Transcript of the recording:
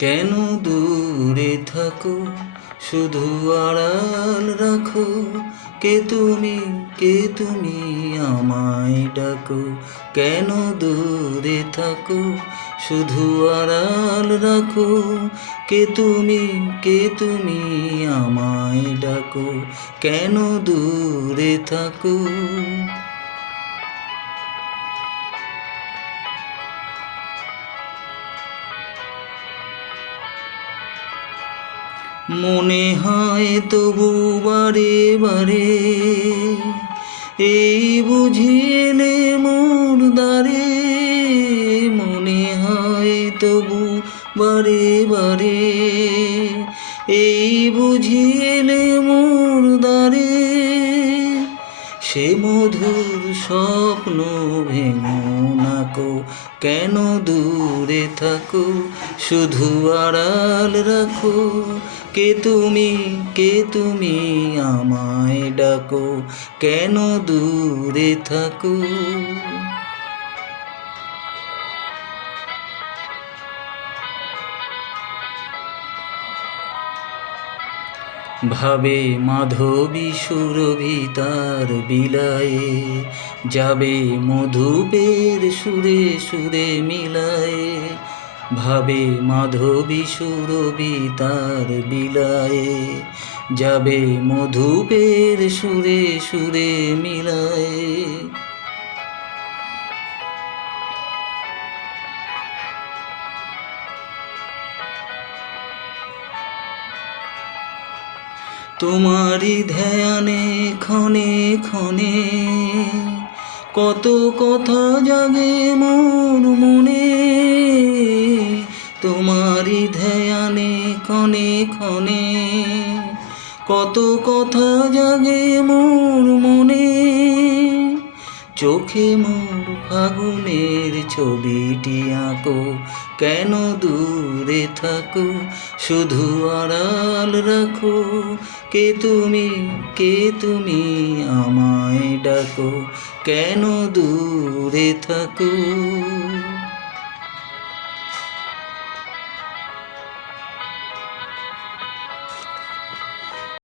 কেন দূরে থাকো, শুধু আড়াল রাখো। কে তুমি আমায় ডাকো। কেন দূরে থাকো, শুধু আড়াল রাখো। কে তুমি আমায় ডাকো। কেন দূরে থাকো। মনে হয় তবু বারে বারে, এই বুঝিলে মোর দ্বারে। মনে হয় তবু বারে বারে, এই বুঝিলে মোর দ্বারে। সে মধুর স্বপ্ন ভেঙো নাকো। কেন দূরে থাকো, শুধু আড়াল রাখো। কে তুমি আমায় ডাকো। কেন দূরে থাকো। ভাবে মাধবী সুরভি তার বিলায়ে, যাবে মধুপের সুরে সুরে মিলায়ে। ভাবে মাধবী সুরভি তার বিলায়ে, যাবে মধুপের সুরে সুরে মিলায়ে। তোমারি ধ্যানে ক্ষণে ক্ষণে, কত কথা জাগে মোর মনে। তোমারি ধ্যানে ক্ষণে ক্ষণে, কত কথা জাগে মোর মনে। চোখে মোর ফাগুনের ছবিটি আঁকো। কেন দূরে থাকো, শুধু আড়াল রাখো। কে তুমি আমায় ডাকো। কেন দূরে থাকো।